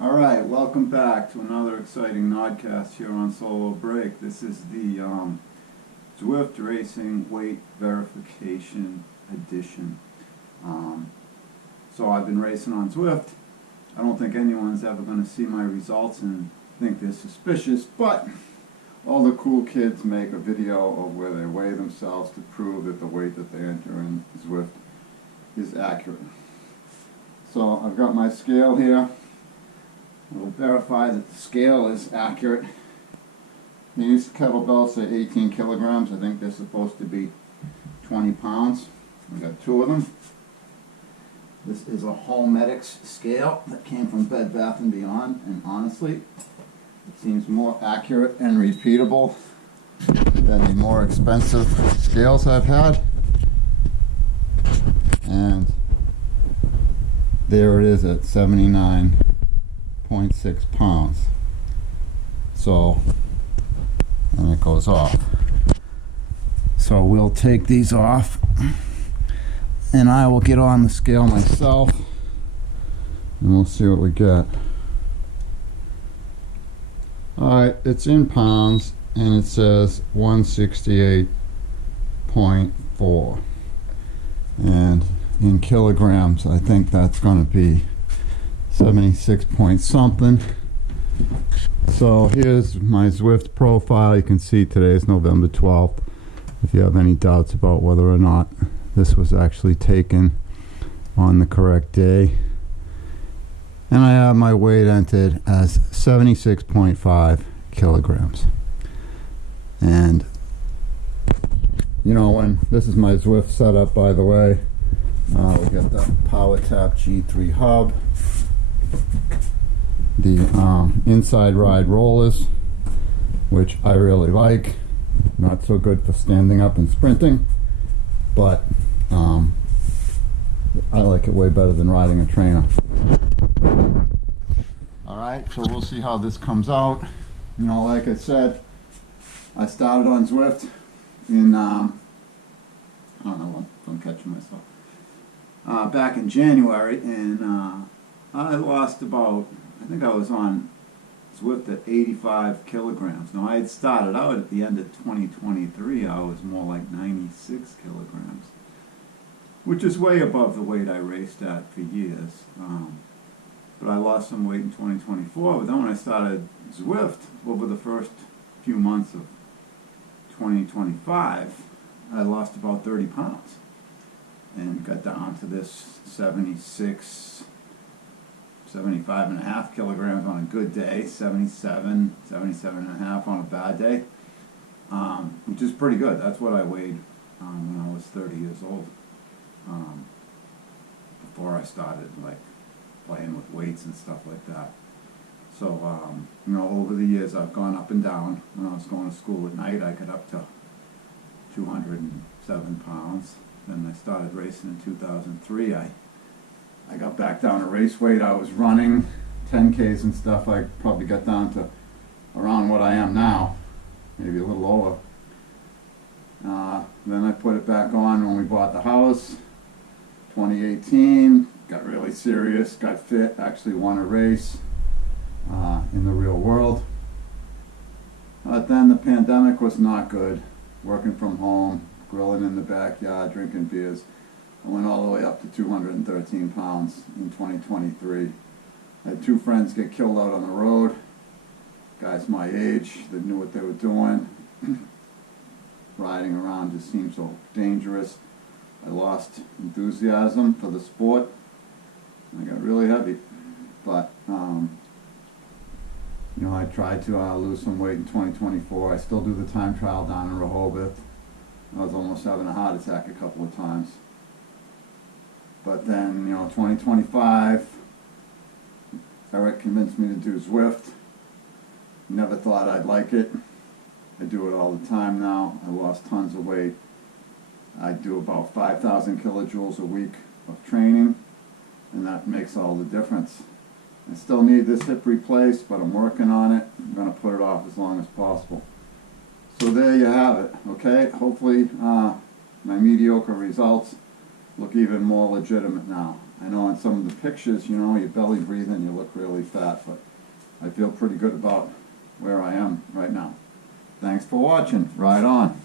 Alright, welcome back to another exciting Nodcast here on Solo Break. This is the Zwift Racing Weight Verification Edition. So I've been racing on Zwift. I don't think anyone's ever going to see my results and think they're suspicious, but all the cool kids make a video of where they weigh themselves to prove that the weight that they enter in Zwift is accurate. So I've got my scale here. We'll verify that the scale is accurate. These kettlebells say 18 kilograms. I think they're supposed to be 20 pounds. We got two of them. This is a Homedics scale that came from Bed Bath & Beyond, and honestly, it seems more accurate and repeatable than the more expensive scales I've had. And there it is at 79.6 pounds. So, and it goes off. So we'll take these off and I will get on the scale myself and we'll see what we get. Alright, it's in pounds and it says 168.4, and in kilograms I think that's going to be 76 point something. So here's my Zwift profile. You can see today is November 12th. If you have any doubts about whether or not this was actually taken on the correct day. And I have my weight entered as 76.5 kilograms. And you know, when this is my Zwift setup, by the way, we got the PowerTap G3 hub, the inside ride rollers, which I really like. Not so good for standing up and sprinting, but I like it way better than riding a trainer. Alright, so we'll see how this comes out. You know, like I said, I started on Zwift in, I don't know if I'm catching myself, back in January, and I lost about, I think I was on Zwift at 85 kilograms. Now I had started out at the end of 2023, I was more like 96 kilograms, which is way above the weight I raced at for years. But I lost some weight in 2024, but then when I started Zwift over the first few months of 2025, I lost about 30 pounds and got down to this 75 and a half kilograms on a good day, 77 and a half on a bad day, which is pretty good. That's what I weighed when I was 30 years old, before I started like playing with weights and stuff like that. So, you know, over the years I've gone up and down. When I was going to school at night, I got up to 207 pounds. Then I started racing in 2003. I got back down to race weight. I was running 10Ks and stuff. I probably got down to around what I am now, maybe a little over. Then I put it back on when we bought the house, 2018. Got really serious, got fit, actually won a race in the real world. But then the pandemic was not good. Working from home, grilling in the backyard, drinking beers. I went all the way up to 213 pounds in 2023. I had two friends get killed out on the road. Guys my age that knew what they were doing. Riding around just seemed so dangerous. I lost enthusiasm for the sport. I got really heavy. But, you know, I tried to lose some weight in 2024. I still do the time trial down in Rehoboth. I was almost having a heart attack a couple of times. But then, you know, 2025, Eric convinced me to do Zwift. Never thought I'd like it. I do it all the time now. I lost tons of weight. I do about 5,000 kilojoules a week of training, and that makes all the difference. I still need this hip replaced, but I'm working on it. I'm going to put it off as long as possible. So there you have it, okay? Hopefully my mediocre results look even more legitimate now. I know in some of the pictures, you know, you're belly breathing, you look really fat, but I feel pretty good about where I am right now. Thanks for watching. Ride on.